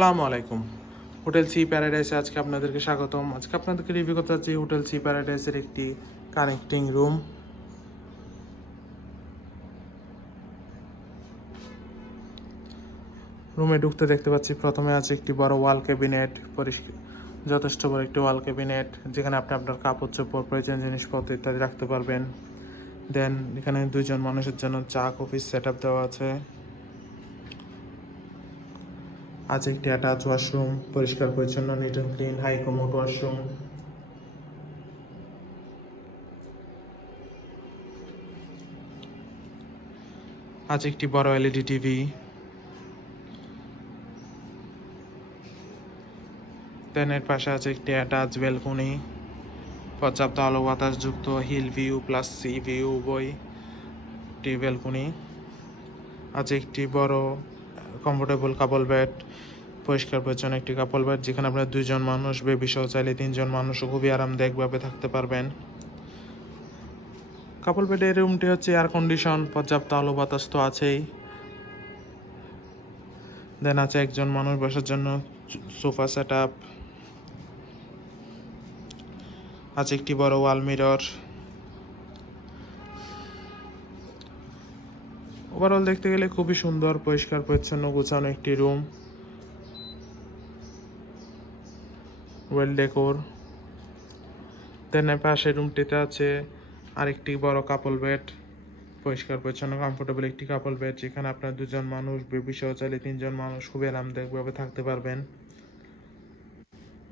আসসালামু আলাইকুম। Hotel sea প্যারাডাইসে আজকে আপনাদেরকে স্বাগতম। আজকে আপনাদেরকে রিভিউ করতে যাচ্ছি হোটেল সি প্যারাডাইসের একটি কানেক্টিং রুম রুমে ঢুকতে দেখতে পাচ্ছি প্রথমে আছে একটি বড় ওয়াল ক্যাবিনেট পরিষ্কার যথেষ্ট বড় একটি ওয়াল ক্যাবিনেট যেখানে আপনি আপনার কাপড় চোপড় প্রয়োজনীয় জিনিসপত্র ইত্যাদি রাখতে পারবেন। দেন এখানে দুইজন মানুষের জন্য চা, কফি সেট দেওয়া আছে। আছে একটি অ্যাটাচ ওয়াশরুম পরিষ্কার পরিচ্ছন্ন neat and clean high commode washroom আছে একটি বড় এলইডি টিভি এর পাশে আছে একটি অ্যাটাচ বেলকনি পর্যাপ্ত আলো বাতাসযুক্ত hill view plus sea view বই টি বেলকনি আছে একটি বড় কমফোর্টেবল কাপল বেড পরিষ্কার পরিচ্ছন্ন একটি কাপল বেড যেখানে আপনার দুইজন মানুষ বেবি সহ চাইলে তিনজন মানুষও খুবই আরামদায়কভাবে থাকতে পারবেন। কাপল বেডের রুমটি হচ্ছে এয়ার কন্ডিশন পর্যাপ্ত আলো বাতাস তো আছেই। দেন আছে একজন মানুষ বসার জন্য সোফা সেট আপ আছে একটি বড় ওয়াল মিরর ওভারঅল দেখতে গেলে খুবই সুন্দর, পরিষ্কার, পরিচ্ছন্ন, গোছানো একটি রুম ওয়েল ডেকোর দেন পাশে রুমটিতে আছে আরেকটি বড় কাপল বেড পরিষ্কার, পরিচ্ছন্ন কমফোর্টেবল একটি কাপল বেড যেখানে আপনার দুজন মানুষ বেবি সহ চাইলে তিনজন মানুষ খুবই আরামদায়কভাবে থাকতে পারবেন।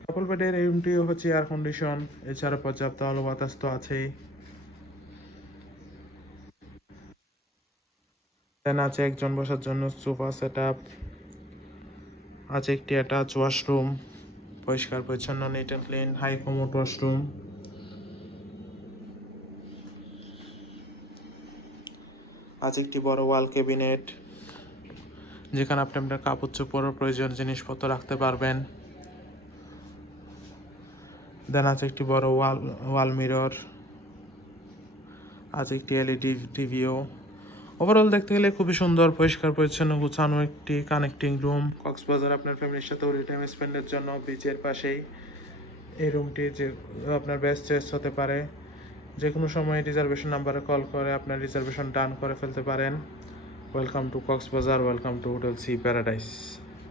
কাপল বেডের এই রুমটিও হচ্ছে এয়ার কন্ডিশন এছাড়া পর্যাপ্ত আলো বাতাস তো আছেই। দেন আছে একজন বসার জন্য সোফা সেট আছে একটি অ্যাটাচ ওয়াশরুম, পরিষ্কার, পরিচ্ছন্ন neat and clean high commode washroom আছে একটি বড় ওয়াল ক্যাবিনেট যেখানে আপনি আপনার কাপড় চোপড় প্রয়োজন জিনিসপত্র রাখতে পারবেন। দেন আছে একটি বড় ওয়াল ওয়াল মিরর আছে একটি এলইডি টিভিও ওভারঅল দেখতে গেলে খুবই সুন্দর, পরিষ্কার, পরিচ্ছন্ন, গুছানো একটি কানেক্টিং রুম কক্সবাজার আপনার ফ্যামিলির সাথে ওই টাইম স্পেন্ডের জন্য বিচের পাশেই। এই রুমটি যে আপনার বেস্ট চয়েস হতে পারে। যে কোনো সময় রিজার্ভেশন নাম্বারে কল করে আপনার রিজার্ভেশন ডান করে ফেলতে পারেন। Welcome to Cox's Bazar welcome to hotel sea paradise